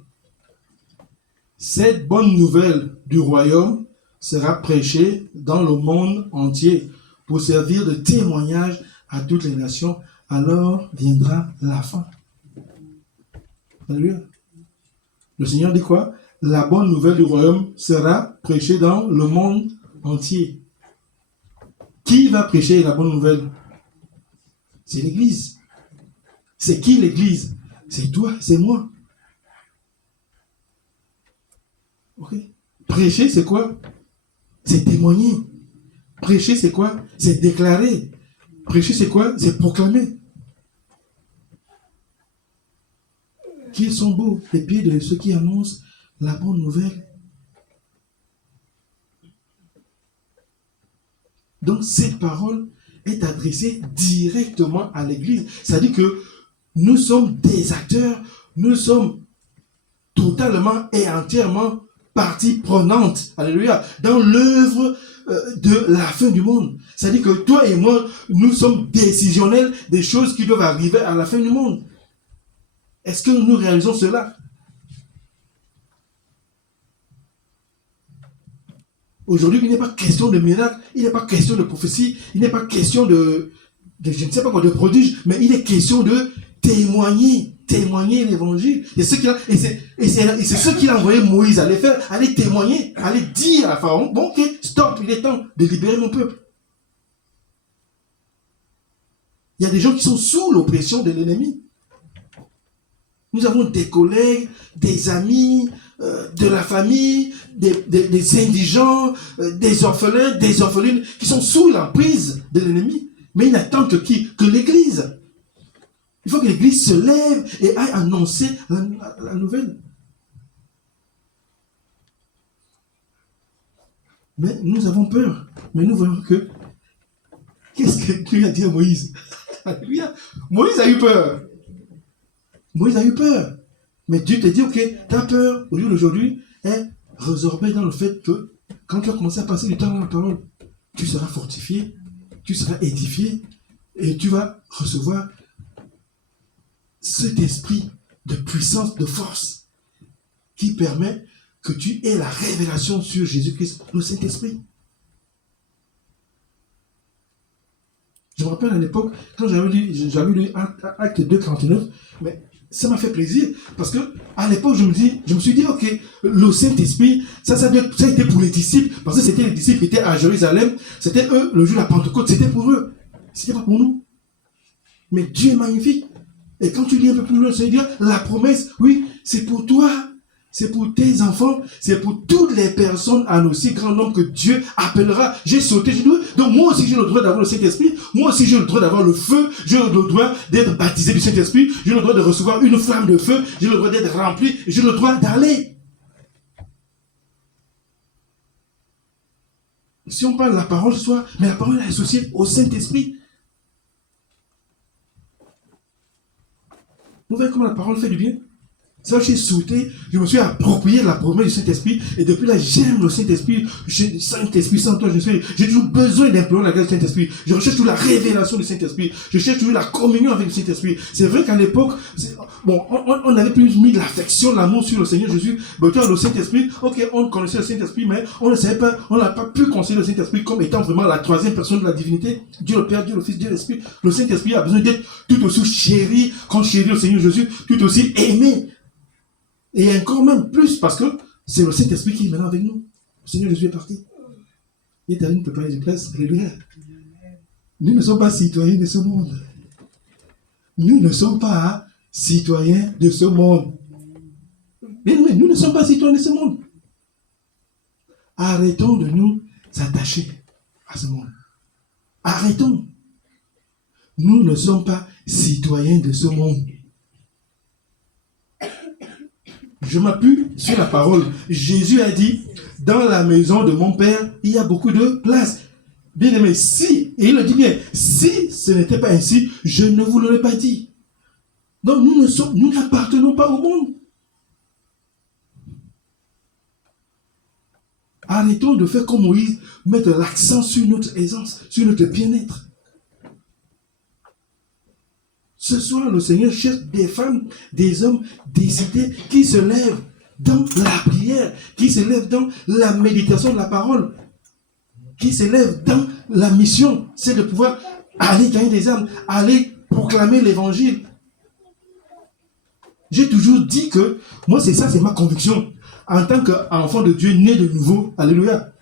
Cette bonne nouvelle du royaume sera prêchée dans le monde entier pour servir de témoignage à toutes les nations. Alors viendra la fin. Alléluia. Le Seigneur dit quoi? La bonne nouvelle du royaume sera prêchée dans le monde entier. Qui va prêcher la bonne nouvelle? C'est l'Église. C'est qui l'Église? C'est toi, c'est moi. Ok. Prêcher, c'est quoi? C'est témoigner. Prêcher, c'est quoi? C'est déclarer. Prêcher, c'est quoi? C'est proclamer. Qu'ils sont beaux les pieds de ceux qui annoncent la bonne nouvelle. Donc, cette parole est adressée directement à l'Église. C'est-à-dire que nous sommes des acteurs, nous sommes totalement et entièrement partie prenante, alléluia, dans l'œuvre de la fin du monde. C'est-à-dire que toi et moi, nous sommes décisionnels des choses qui doivent arriver à la fin du monde. Est-ce que nous réalisons cela? Aujourd'hui, il n'est pas question de miracle, il n'est pas question de prophétie, il n'est pas question de je ne sais pas quoi, de prodige, mais il est question de témoigner l'évangile. Et c'est ce qu'il a envoyé Moïse à aller faire, aller témoigner, aller dire à Pharaon, bon ok, stop, il est temps de libérer mon peuple. Il y a des gens qui sont sous l'oppression de l'ennemi. Nous avons des collègues, des amis, de la famille, des indigents, des orphelins, des orphelines qui sont sous l'emprise de l'ennemi. Mais ils n'attendent que qui? Que l'Église. Il faut que l'Église se lève et aille annoncer la nouvelle. Mais nous avons peur. Mais nous voyons que... Qu'est-ce que Dieu a dit à Moïse? Alléluia. Moïse a eu peur. Moïse a eu peur. Mais Dieu te dit, ok, ta peur, au jour d'aujourd'hui, est résorbée dans le fait que quand tu vas commencer à passer du temps dans la parole, tu seras fortifié, tu seras édifié, et tu vas recevoir cet esprit de puissance, de force, qui permet que tu aies la révélation sur Jésus-Christ, le Saint-Esprit. Je me rappelle à l'époque, quand j'avais lu Acte 2, 39, mais ça m'a fait plaisir, parce que à l'époque, je me suis dit, ok, le Saint-Esprit, ça a été pour les disciples, parce que c'était les disciples qui étaient à Jérusalem, c'était eux, le jour de la Pentecôte, c'était pour eux, c'était pas pour nous. Mais Dieu est magnifique. Et quand tu lis un peu plus loin, ça veut dire, la promesse, oui, c'est pour toi, c'est pour tes enfants, c'est pour toutes les personnes en aussi grand nombre que Dieu appellera. J'ai sauté, j'ai dit, donc moi aussi j'ai le droit d'avoir le Saint-Esprit, moi aussi j'ai le droit d'avoir le feu, j'ai le droit d'être baptisé du Saint-Esprit, j'ai le droit de recevoir une flamme de feu, j'ai le droit d'être rempli, j'ai le droit d'aller. Si on parle de la parole ce soir, mais la parole est associée au Saint-Esprit. Vous voyez comment la parole fait du bien? C'est là que j'ai sauté, je me suis approprié de la promesse du Saint-Esprit, et depuis là, j'aime le Saint-Esprit. Saint-Esprit, sans toi, j'ai toujours besoin d'implorer la grâce du Saint-Esprit. Je recherche toujours la révélation du Saint-Esprit. Je cherche toujours la communion avec le Saint-Esprit. C'est vrai qu'à l'époque, on avait plus mis de l'affection, l'amour sur le Seigneur Jésus. Mais toi, le Saint-Esprit, ok, on connaissait le Saint-Esprit, mais on ne savait pas, on n'a pas pu considérer le Saint-Esprit comme étant vraiment la troisième personne de la divinité. Dieu le Père, Dieu le Fils, Dieu l'Esprit. Le Saint-Esprit a besoin d'être tout aussi chéri, quand chéri le Seigneur Jésus, tout aussi aimé. Et encore même plus, parce que c'est le Saint-Esprit qui est maintenant avec nous. Le Seigneur Jésus est parti. Il est allé nous préparer des places. Alléluia. Nous ne sommes pas citoyens de ce monde. Nous ne sommes pas citoyens de ce monde. Mais nous ne sommes pas citoyens de ce monde. Arrêtons de nous attacher à ce monde. Arrêtons. Nous ne sommes pas citoyens de ce monde. Je m'appuie sur la parole. Jésus a dit, dans la maison de mon Père, il y a beaucoup de place. Bien aimé, si, et il le dit bien, si ce n'était pas ainsi, je ne vous l'aurais pas dit. Donc nous n'appartenons pas au monde. Arrêtons de faire comme Moïse, mettre l'accent sur notre aisance, sur notre bien-être. Ce soir, le Seigneur cherche des femmes, des hommes décidés qui se lèvent dans la prière, qui se lèvent dans la méditation de la parole, qui se lèvent dans la mission, c'est de pouvoir aller gagner des âmes, aller proclamer l'évangile. J'ai toujours dit que, moi c'est ça, c'est ma conviction. En tant qu'enfant de Dieu, né de nouveau, alléluia,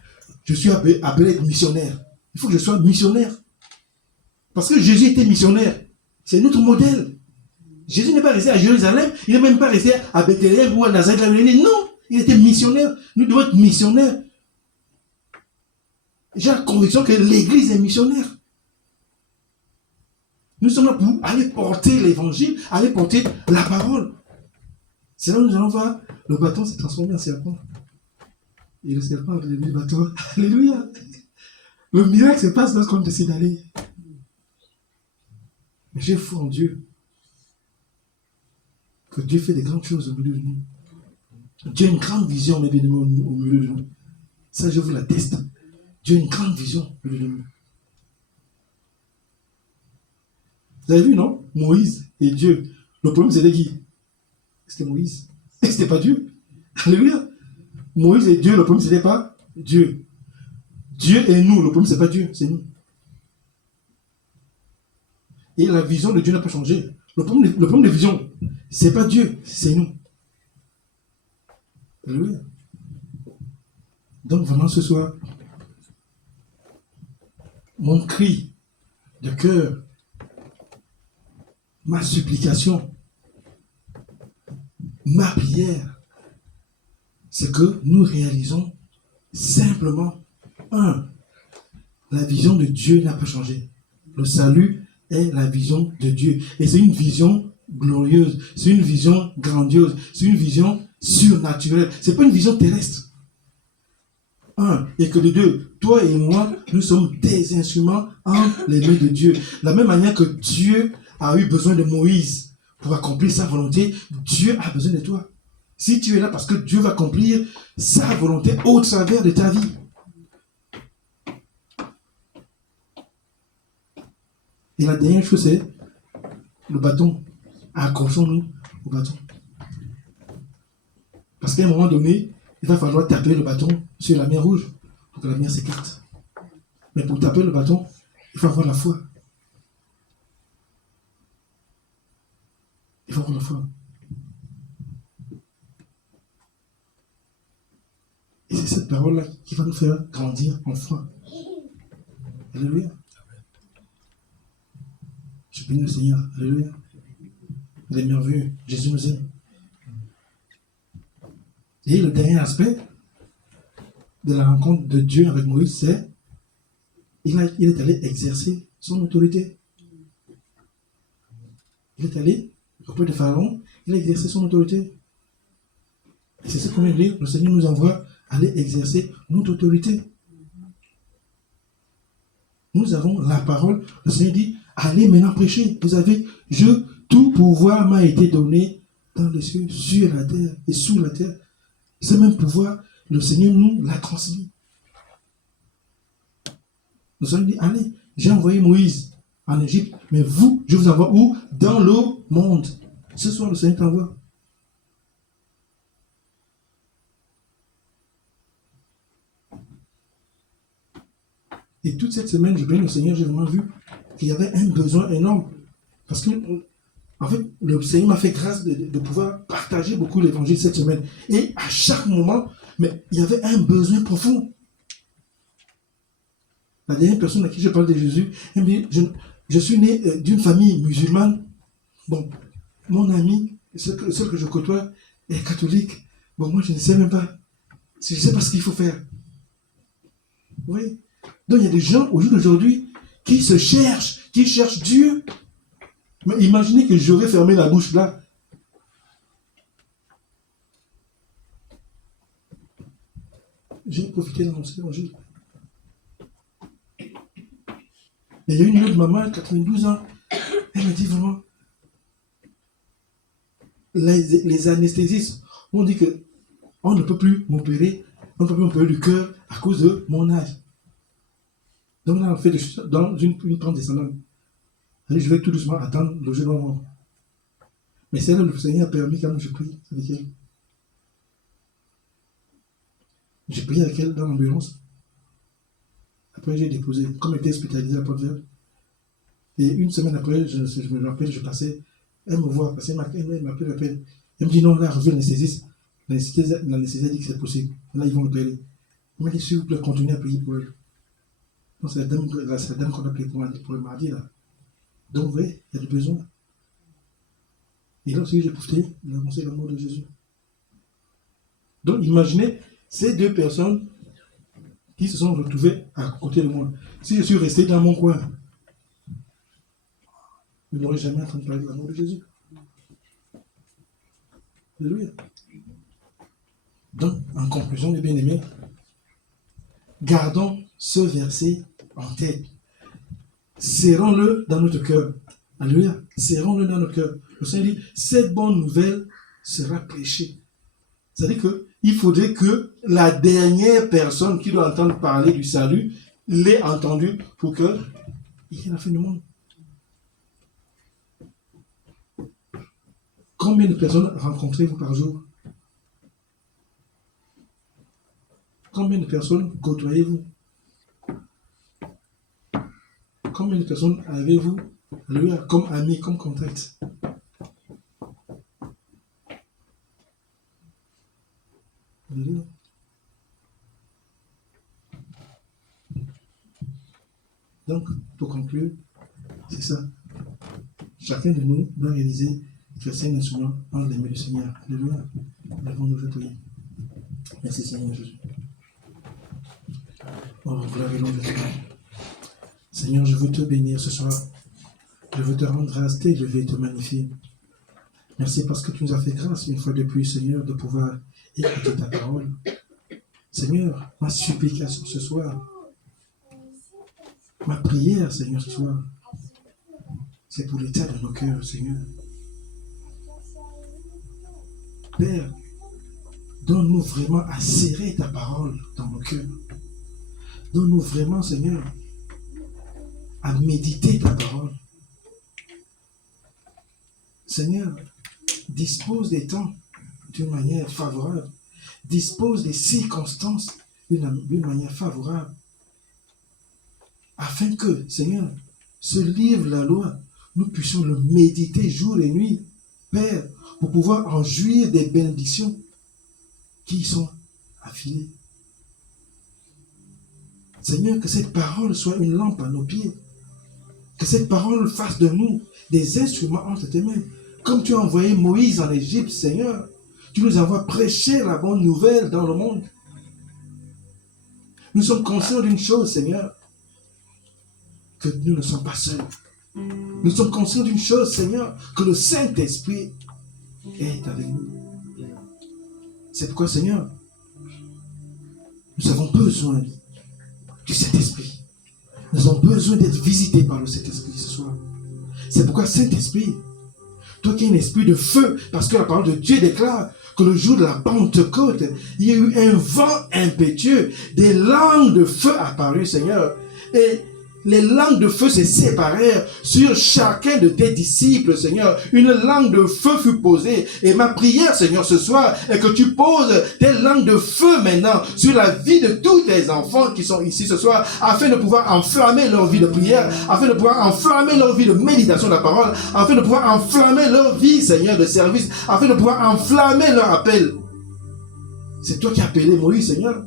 je suis appelé à être missionnaire. Il faut que je sois missionnaire. Parce que Jésus était missionnaire. C'est notre modèle. Jésus n'est pas resté à Jérusalem, il n'est même pas resté à Bethléem ou à Nazareth. Non, il était missionnaire. Nous devons être missionnaires. J'ai la conviction que l'Église est missionnaire. Nous sommes là pour aller porter l'évangile, aller porter la parole. C'est là où nous allons voir le bâton s'est transformé en serpent. Et le serpent a devenu le bâton. Alléluia. Le miracle se passe lorsqu'on décide d'aller. Mais j'ai foi en Dieu. Que Dieu fait des grandes choses au milieu de nous. Dieu a une grande vision, mes bien-aimés, au milieu de nous. Ça, je vous l'atteste. Dieu a une grande vision au milieu de nous. Vous avez vu, non? Moïse et Dieu. Le problème, c'était qui? C'était Moïse. Et c'était pas Dieu. Alléluia. Moïse et Dieu, le problème, c'était pas Dieu. Dieu et nous, le problème, c'est pas Dieu, c'est nous. Et la vision de Dieu n'a pas changé. Le problème de vision, c'est pas Dieu, c'est nous. Alléluia. Donc vraiment ce soir, mon cri de cœur, ma supplication, ma prière, c'est que nous réalisons simplement, la vision de Dieu n'a pas changé. Le salut est la vision de Dieu. Et c'est une vision glorieuse, c'est une vision grandiose, c'est une vision surnaturelle. Ce n'est pas une vision terrestre. Et que les deux, toi et moi, nous sommes des instruments entre les mains de Dieu. De la même manière que Dieu a eu besoin de Moïse pour accomplir sa volonté, Dieu a besoin de toi. Si tu es là parce que Dieu va accomplir sa volonté au travers de ta vie. Et la dernière chose, c'est le bâton. Accrochons-nous au bâton. Parce qu'à un moment donné, il va falloir taper le bâton sur la mer rouge pour que la mer s'écarte. Mais pour taper le bâton, il faut avoir la foi. Il faut avoir la foi. Et c'est cette parole-là qui va nous faire grandir en foi. Alléluia. Je bénis le Seigneur. Alléluia. Il est merveilleux. Jésus nous aime. Et le dernier aspect de la rencontre de Dieu avec Moïse, c'est il est allé exercer son autorité. Il est allé auprès de Pharaon, il a exercé son autorité. Et c'est ce qu'on veut dire, le Seigneur nous envoie aller exercer notre autorité. Nous avons la parole, le Seigneur dit, allez maintenant prêcher. Vous avez, tout pouvoir m'a été donné dans les cieux, sur la terre et sous la terre. Ce même pouvoir, le Seigneur nous l'a transmis. Le Seigneur dit, allez, j'ai envoyé Moïse en Égypte, mais vous, je vous envoie où? Dans le monde. Ce soir, le Seigneur t'envoie. Et toute cette semaine, je bénis le Seigneur, j'ai vraiment vu qu'il y avait un besoin énorme. Parce que, en fait, le Seigneur m'a fait grâce de pouvoir partager beaucoup l'évangile cette semaine. Et à chaque moment, mais il y avait un besoin profond. La dernière personne à qui je parle de Jésus, elle me dit, je suis né d'une famille musulmane. Bon, mon ami, celle que je côtoie, est catholique. Bon, moi, je ne sais même pas. Je ne sais pas ce qu'il faut faire. Vous voyez? Donc, il y a des gens, au jour d'aujourd'hui, qui cherchent Dieu. Mais imaginez que j'aurais fermé la bouche là. J'ai profité d'annoncer l'évangile. Il y a une autre maman, 92 ans, elle m'a dit vraiment, les anesthésistes ont dit que on ne peut plus m'opérer, on ne peut plus m'opérer du cœur à cause de mon âge. Donc là, on fait dans une pente descendante. Allez, je vais tout doucement attendre le jour de mort. Mais c'est là que le Seigneur a permis quand je prie avec elle. J'ai prié avec elle dans l'ambulance. Après, j'ai déposé, comme elle était hospitalisée à Port-Vert. Et une semaine après, je me rappelle, je passais, elle me voit, parce qu'elle m'appelle. Elle me dit non, là, reviens l'anesthésiste. L'anesthésiste a dit que c'est possible. Là, ils vont m'opérer. Elle m'a dit, s'il vous plaît, continuez à prier pour elle. Donc, c'est la dame qu'on a prié pour le mardi, là. Donc, vous voyez, il y a du besoin. Et là aussi, j'ai profité d'annoncer l'amour de Jésus. Donc, imaginez ces deux personnes qui se sont retrouvées à côté de moi. Si je suis resté dans mon coin, je n'aurais jamais entendu parler de l'amour de Jésus. Alléluia. Donc, en conclusion, mes bien-aimés, gardons ce verset en tête. Serrons-le dans notre cœur. Alléluia. Serrons-le dans notre cœur. Le Seigneur dit, cette bonne nouvelle sera prêchée. C'est-à-dire qu'il faudrait que la dernière personne qui doit entendre parler du salut l'ait entendu pour qu'il y ait la fin du monde. Combien de personnes rencontrez-vous par jour? Combien de personnes côtoyez-vous? Combien de personnes avez-vous comme amis, comme contact? Donc, pour conclure, c'est ça. Chacun de nous doit réaliser Chrétien instrument entre les mains du Seigneur. Alléluia. Lèvons-nous, je prie. Merci Seigneur Jésus. Oh, gloire et louange. Seigneur, je veux te bénir ce soir. Je veux te rendre grâce, t'élever, te magnifier. Merci parce que tu nous as fait grâce une fois de plus, Seigneur, de pouvoir écouter ta parole. Seigneur, ma supplication ce soir, ma prière, Seigneur, ce soir, c'est pour l'état de nos cœurs, Seigneur. Père, donne-nous vraiment à serrer ta parole dans nos cœurs. Donne-nous vraiment, Seigneur, à méditer ta parole. Seigneur, dispose des temps d'une manière favorable. Dispose des circonstances d'une manière favorable. Afin que, Seigneur, ce livre, la loi, nous puissions le méditer jour et nuit, Père, pour pouvoir en jouir des bénédictions qui y sont affilées. Seigneur, que cette parole soit une lampe à nos pieds. Que cette parole fasse de nous des instruments entre tes mains. Comme tu as envoyé Moïse en Égypte, Seigneur, tu nous envoies prêcher la bonne nouvelle dans le monde. Nous sommes conscients d'une chose, Seigneur, que nous ne sommes pas seuls. Nous sommes conscients d'une chose, Seigneur, que le Saint-Esprit est avec nous. C'est pourquoi, Seigneur, nous avons besoin du Saint-Esprit. Nous avons besoin d'être visités par le Saint-Esprit ce soir. C'est pourquoi, Saint-Esprit, toi qui es un esprit de feu, parce que la parole de Dieu déclare que le jour de la Pentecôte, il y a eu un vent impétueux, des langues de feu apparues, Seigneur. Et les langues de feu se séparèrent sur chacun de tes disciples, Seigneur. Une langue de feu fut posée. Et ma prière, Seigneur, ce soir, est que tu poses tes langues de feu maintenant sur la vie de tous tes enfants qui sont ici ce soir, afin de pouvoir enflammer leur vie de prière, afin de pouvoir enflammer leur vie de méditation de la parole, afin de pouvoir enflammer leur vie, Seigneur, de service, afin de pouvoir enflammer leur appel. C'est toi qui as appelé Moïse, Seigneur.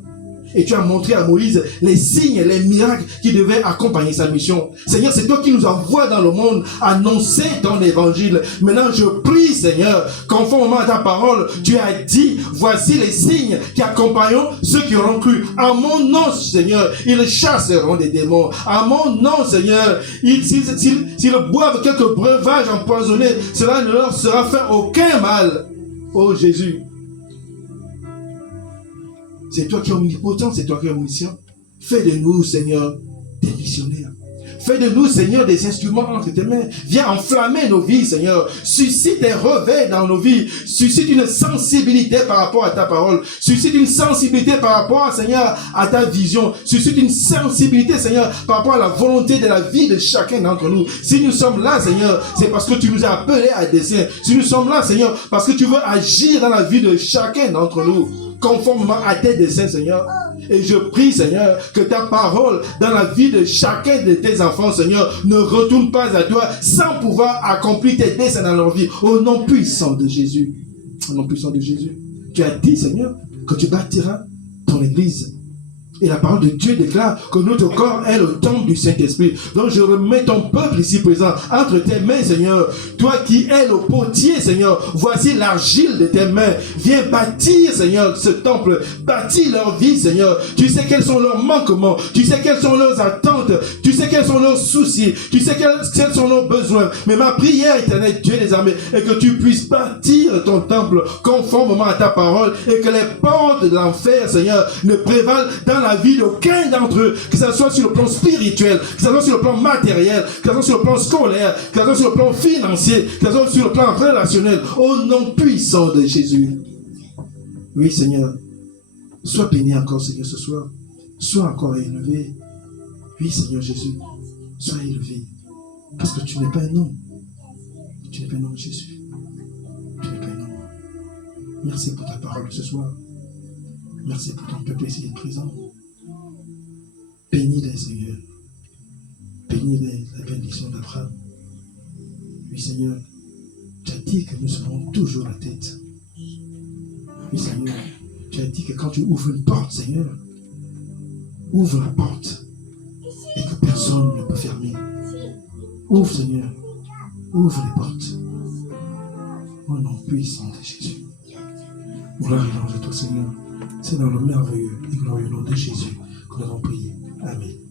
Et tu as montré à Moïse les signes, les miracles qui devaient accompagner sa mission. Seigneur, c'est toi qui nous envoies dans le monde annoncer ton évangile. Maintenant, je prie, Seigneur, conformément à ta parole, tu as dit, voici les signes qui accompagneront ceux qui auront cru. À mon nom, Seigneur, ils chasseront des démons. À mon nom, Seigneur, s'ils boivent quelques breuvages empoisonnés, cela ne leur sera fait aucun mal. Oh Jésus. C'est toi qui es omnipotent, c'est toi qui es omniscient. Fais de nous, Seigneur, des missionnaires. Fais de nous, Seigneur, des instruments entre tes mains. Viens enflammer nos vies, Seigneur. Suscite des réveils dans nos vies. Suscite une sensibilité par rapport à ta parole. Suscite une sensibilité par rapport, Seigneur, à ta vision. Suscite une sensibilité, Seigneur, par rapport à la volonté de la vie de chacun d'entre nous. Si nous sommes là, Seigneur, c'est parce que tu nous as appelés à dessein. Si nous sommes là, Seigneur, parce que tu veux agir dans la vie de chacun d'entre nous, conformément à tes desseins, Seigneur. Et je prie, Seigneur, que ta parole dans la vie de chacun de tes enfants, Seigneur, ne retourne pas à toi sans pouvoir accomplir tes desseins dans leur vie. Au nom puissant de Jésus. Au nom puissant de Jésus. Tu as dit, Seigneur, que tu bâtiras ton église. Et la parole de Dieu déclare que notre corps est le temple du Saint-Esprit. Donc je remets ton peuple ici présent entre tes mains, Seigneur. Toi qui es le potier, Seigneur, voici l'argile de tes mains. Viens bâtir, Seigneur, ce temple. Bâtis leur vie, Seigneur. Tu sais quels sont leurs manquements. Tu sais quelles sont leurs attentes. Tu sais quels sont leurs soucis. Tu sais quels sont leurs besoins. Mais ma prière, éternel Dieu des armées, est que tu puisses bâtir ton temple conformément à ta parole et que les portes de l'enfer, Seigneur, ne prévalent dans la vie d'aucun d'entre eux, que ce soit sur le plan spirituel, que ce soit sur le plan matériel, que ce soit sur le plan scolaire, que ce soit sur le plan financier, que ce soit sur le plan relationnel, au nom puissant de Jésus. Oui, Seigneur, sois béni encore, Seigneur, ce soir. Sois encore élevé. Oui, Seigneur Jésus, sois élevé. Parce que tu n'es pas un homme. Tu n'es pas un homme, Jésus. Tu n'es pas un homme. Merci pour ta parole ce soir. Merci pour ton peuple ici présent. Bénis-les, Seigneur. Bénis-les, la bénédiction d'Abraham. Oui, Seigneur, tu as dit que nous serons toujours la tête. Oui, Seigneur, tu as dit que quand tu ouvres une porte, Seigneur, ouvre la porte et que personne ne peut fermer. Ouvre, Seigneur, ouvre les portes. Au nom puissant de Jésus. Gloire et louange à toi, Seigneur. C'est dans le merveilleux et glorieux nom de Jésus que nous avons prié. Amen.